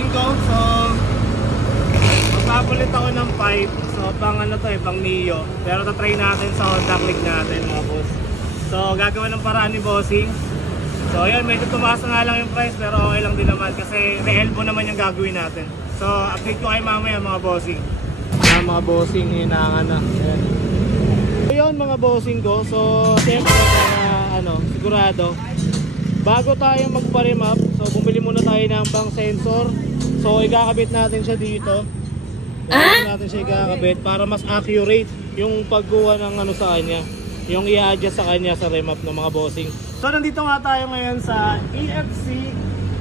bossing ko. So, magpapalit ako ng pipe. So, pang ano to pang Neo. Pero tatry natin sa Honda Click natin mga boss. So, gagawa ng paraan ni bossing. So, ayan, medyo tumaas na nga lang yung price pero okay lang din naman kasi re-elbow naman yung gagawin natin. So, update ko kayo mamaya mga bossing. Ayan mga bossing, hinahangan na. Ayan. So, yun mga bossing ko. So, siyempre para sigurado. Bago tayo magpa-remap, so bumili muna tayo ng bang sensor. So ikakabit natin siya dito. Natin siya ikakabit para mas accurate yung pagkuha ng sa kanya. Yung i-adjust sa kanya sa remap ng mga bossing. So nandito nga tayo ngayon sa EFC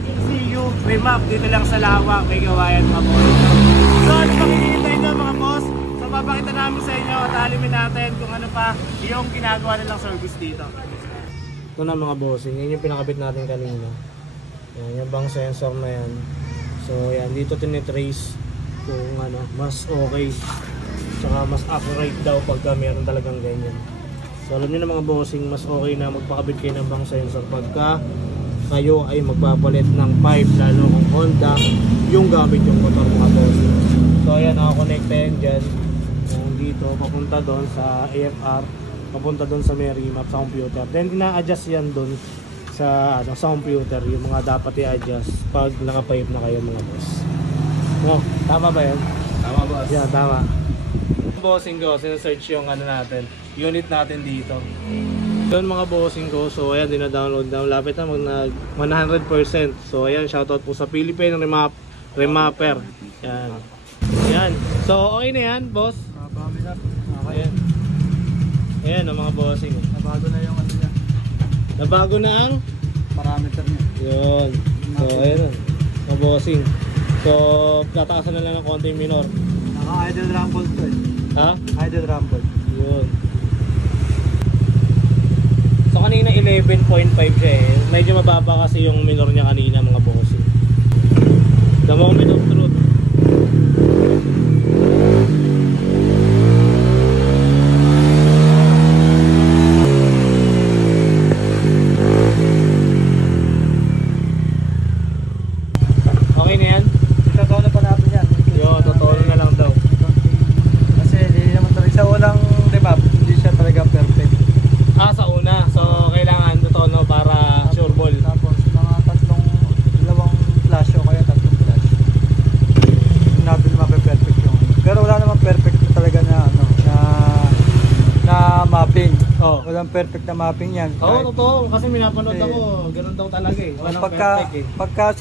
ECU remap. Dito lang sa Lawa, may gawayan mga bossing. So ano pang hinihintay nyo mga boss? So papakita namin sa inyo at alimin natin kung ano pa yung ginagawa nilang service dito. Ito na mga bossing, yan yung pinakabit natin kanina. Yan, yung bang sensor na yan. So yan, dito tinitrace kung mas okay tsaka mas accurate daw pagka meron talagang ganyan. So alam nyo na mga bossing, mas okay na magpakabit kayo ng bang sensor pagka kayo ay magpapalit ng pipe, lalo kung Honda yung gamit yung motor mga bossing. So ayan, nakakonekta yan dyan. Dito, papunta doon sa AFR, papunta doon sa may remap sa computer. Then ina-adjust yan doon sa computer, yung mga dapat i-adjust pag naka-pipe na kayo mga boss. No, tama ba yan? Tama boss. Yeah, tama. Bossing ko, sinesearch yung natin, unit natin dito. Yun mga bossing ko, so ayan, dina-download na. Lapit na mag 100%. So ayan, shoutout po sa Philippine Remapper. Yan. Yan. So okay na yan, boss? Okay. Ayan ang mga bossing. Nabago na yung niya. Nabago na ang parameter niya. Yun. So ayan na mga bossing. So tataasan na lang ng konti minor. Naka-idle rumble to Ha? Idle rumble. Yun. So kanina 11.5 siya Medyo mababa kasi yung minor niya kanina mga bossing. The moment of truth. Walang perfect na mapping yan. Oo, totoo. Kasi minapanood ako, ganoon daw talaga Walang perfect Pagka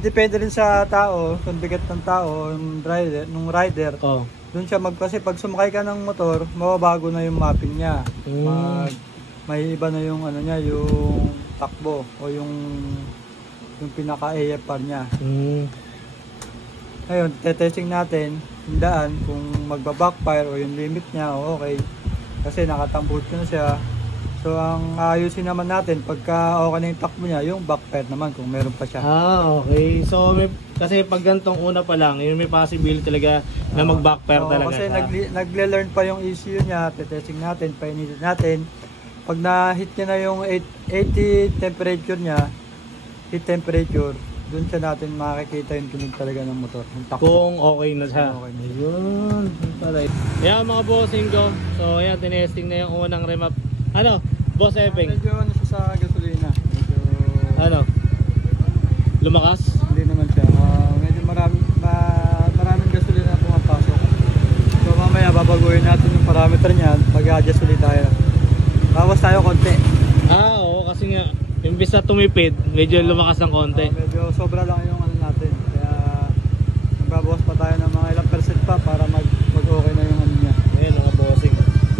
depende rin sa tao, kung bigat ng tao, nung rider. Doon siya kasi pag sumakay ka ng motor, mababago na yung mapping niya. May iba na yung niya, yung takbo o yung pinaka-AFR niya. Ngayon, testing natin yung daan kung magba-backfire o yung limit niya, okay. Kasi nakatambot na siya. So ang ayusin naman natin pagka okay na yung takbo niya, yung backfire naman kung meron pa siya. Okay. So kasi pag gantong una pa lang, yung may possibility talaga na mag-backfire talaga. Kasi nagle-learn pa yung ECU niya, testing natin, painitin natin. Pag na-hit niya na yung 80 temperature niya, heat temperature, doon siya natin makikita yung tunog talaga ng motor. Kung okay na siya. Okay na. Yun. Yan mga bossing ko. So yan, tinesting na yung unang remap. Boss Epeng? Medyo sa gasolina. Medyo... Lumakas? Hindi naman siya. Medyo maraming gasolina na pumapasok. So mamaya babaguhin natin yung parameter niya. Mag-adjust ulit tayo. Bawas tayo konti. Oo, kasi nga imbis na tumipid, medyo lumakas ng konti. Medyo sobra lang yung natin. Kaya magbabawas pa tayo ng mga ilang percent pa para mag-okay na yung niya. Ayan mga bossing.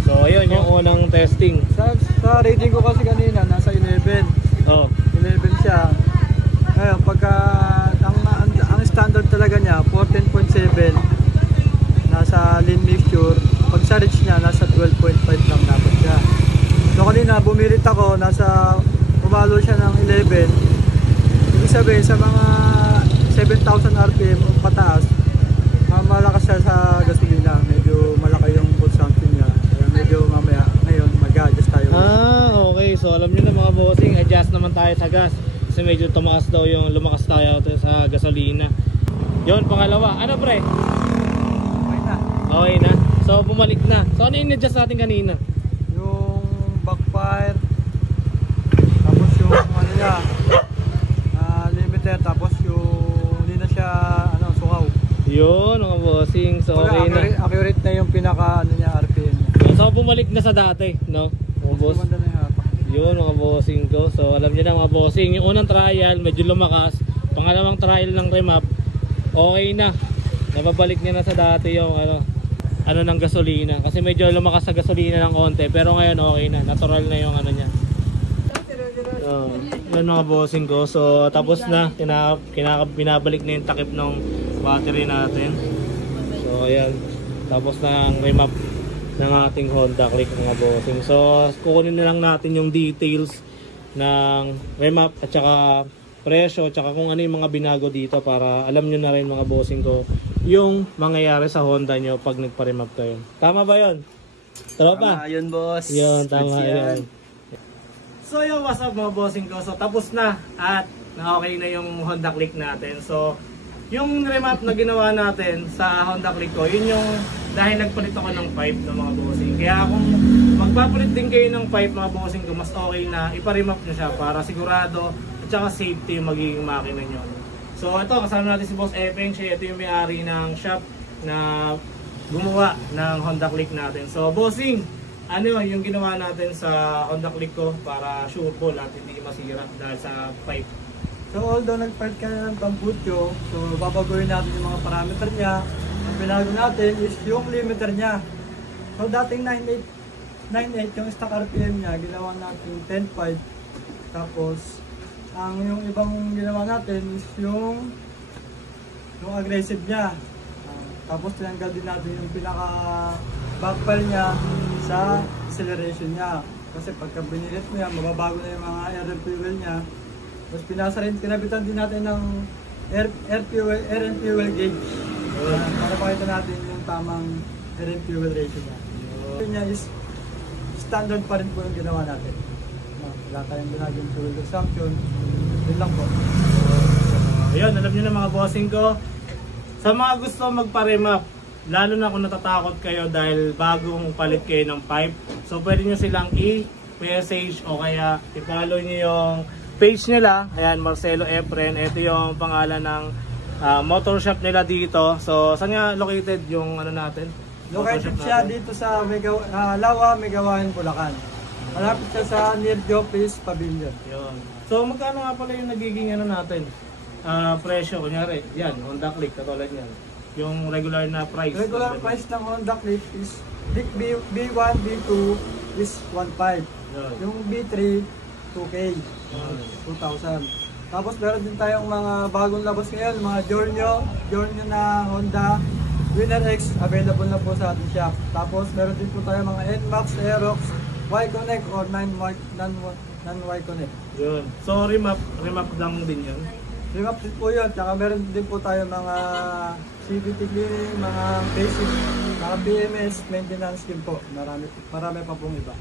So ayun yung unang testing. Sa rating ko kasi kanina nasa 11. 11 siya. Ngayon pagka ang standard talaga niya 14.7 nasa lean mixture. Pag sa reach niya nasa 12.5 lang dapat siya. So kanina bumirit ako, pumalo siya ng 11. Ibig sabihin sa mga 7,000 RPM o pataas, malakas siya sa gasolina. Medyo malaki yung consumption niya. Kaya medyo mamaya ngayon mag-adjust tayo. Okay. So alam niyo na mga bossing, adjust naman tayo sa gas. Kasi medyo lumakas tayo sa gasolina. Yun, pangalawa. Ano pre? Okay na. Okay na. So bumalik na. So ano yung in-adjust natin kanina? Yung backfire, tapos yung ano niya, limiter, tapos yung hindi na siya ano, sukaw. Yun mga bossing. So okay na. Accurate na yung pinaka ano niya, RPM niya. So bumalik na sa dati, no? Mga boss. Gumanda na yung hapak. Yun mga bossing ko. So alam niyo na mga bossing, yung unang trial medyo lumakas. Pangalawang trial ng remap, okay na. Nababalik niya na sa dati yung ano ng gasolina. Kasi medyo lumakas sa gasolina ng konti. Pero ngayon okay na. Natural na yung ano niya. Yun mga bossing ko. So tapos na. Pinabalik na yung takip ng battery natin. So ayan. Tapos na ang remap ng ating Honda Click mga bossing. So kukunin na lang natin yung details ng remap at saka presyo, tsaka kung ano yung mga binago dito para alam nyo na rin mga bossing ko yung mangyayari sa Honda nyo pag nagpa-remap kayo. Tama ba yun? Tropa? Tama yun, boss. Yun, tama yun. So yung what's up mga bossing ko. So tapos na at na-okay na yung Honda Click natin. So yung remap na ginawa natin sa Honda Click ko, yun yung dahil nagpalit ako ng pipe ng mga bossing. Kaya kung magpapalit din kayo ng pipe mga bossing ko, mas okay na ipa-remap nyo siya para sigurado at saka safety yung magiging makina nyo. So ito, kasama natin si Boss Epeng. Siya ito yung may-ari ng shop na gumawa ng Honda Click natin. So bossing, ano yung ginawa natin sa Honda Click ko para sure ball at hindi masira dahil sa pipe. So although nag-part ka na ng tambutyo, so babaguhin natin yung mga parameter niya. Ang binago natin is yung limiter niya. So dating 9.8 yung stock RPM niya, ginawa natin 10.5. Tapos yung ibang ginawa natin is yung aggressive niya. Tapos tinanggal din natin yung pinaka backfire niya sa acceleration niya. Kasi pagka binilit mo yan, mababago na yung mga air and fuel niya. Tapos pinabitan din natin ng air and fuel gauge. Para pakita natin yung tamang air and fuel ratio niya. Yung niya is standard pa rin po yung ginawa natin. Wala tayong ginagawang fuel consumption. Yun lang po. Ayun, alam nyo na mga bossing ko. Sa mga gusto magpa-remap, lalo na kung natatakot kayo dahil bagong palit kayo ng pipe, so pwede nyo silang i-message o kaya i-follow nyo yung page nila. Ayan, Marcelo Efren. Ito yung pangalan ng motor shop nila dito. So, saan nga located yung ano natin? Located siya dito sa Lawa, Megawain, Bulacan. Malapit siya sa near Jopis Pavilion. Yun. So, magkano nga pala yung nagiging ano natin? Presyo, kunyari, yan, Honda Click, katulad yan. Yung regular na price. Regular price ng Honda Click is B1, B2 is 1.5. Yung B3, 2K, 2,000. Tapos meron din tayong mga bagong labas ngayon, mga Giorgio na Honda Winner X, available na po sa ating shop. Tapos meron din po tayong mga NMAX, Aerox, Y-Connect or non-Y Connect. Yun. So remap lang din yun. Remap din po yun. Tsaka meron din po tayo mga CVT cleaning, mga basic, mga BMS, maintenance scheme po. Marami pa pong iba.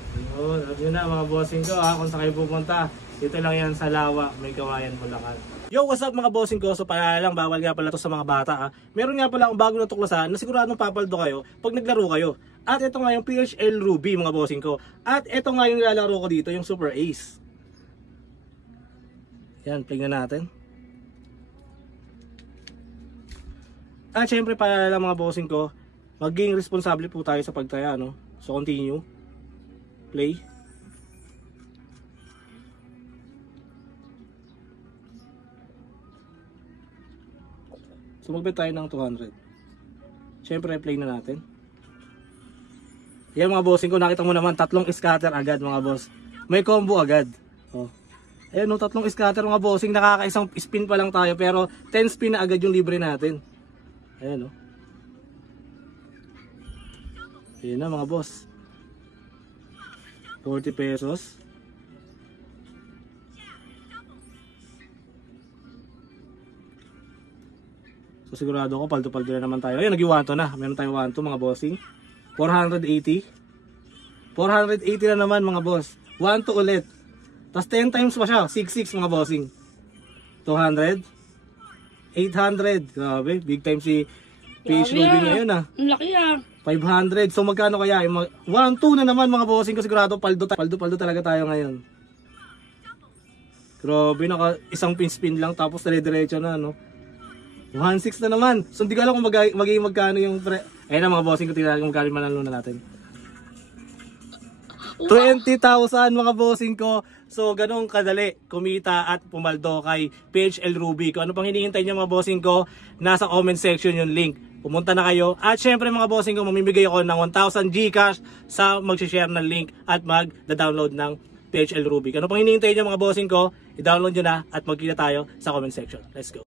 Yun na mga bossing ko kung saan kayo pupunta. Dito lang yan sa Lawa, Megawayan, Bulacan. Yo, what's up mga bossing ko? So pala lang, bawal nga pala to sa mga bata. Meron nga pala akong bago na tuklasan na siguradong papaldo kayo pag naglaro kayo. At ito nga yung PHL Ruby mga bossing ko. At ito nga yung nilalaro ko dito, yung Super Ace. Yan, play na natin. At syempre pala lang mga bossing ko, maging responsable po tayo sa pagtaya, no? So continue. Play. So magbet tayo ng 200. Syempre play na natin. Yan mga bossing ko, nakita mo naman tatlong scatter agad mga boss. May combo agad. Oh. Ayan no, tatlong scatter mga bossing, nakakaisang spin pa lang tayo pero 10 spin na agad yung libre natin. Ayan no. Ayan na mga boss. 40 pesos. So sigurado ko paldo-paldo na naman tayo. Ayun, nag-1 na. Meron tayong 1 mga bossing. 480. 480 na naman mga boss. 1 ulit. Tapos 10 times pa siya. 66 mga bossing. 200. 800. Grabe, big time si PH Grabe, Ruby ngayon ah. Ang laki ah. 500. So magkano kaya? 1, 2 na naman mga bossing ko, sigurado paldo talaga tayo ngayon. Grabe, naka isang pin lang tapos dire-diretso na, no? 1.6 na naman. So hindi ko alam kung magiging magkano yung ayun na mga bossing ko, tingnan kung magkano manalo na natin. 20,000 mga bossing ko. So ganun kadali kumita at pumaldo kay PHL Ruby. Kung ano pang hinihintay niyo mga bossing ko, nasa comment section yung link. Pumunta na kayo. At syempre mga bossing ko, mamimigay ako ng 1,000 Gcash sa mag-share ng link at mag-download ng PHL Ruby. Kung ano pang hinihintay niyo mga bossing ko, i-download nyo na at magkita tayo sa comment section. Let's go.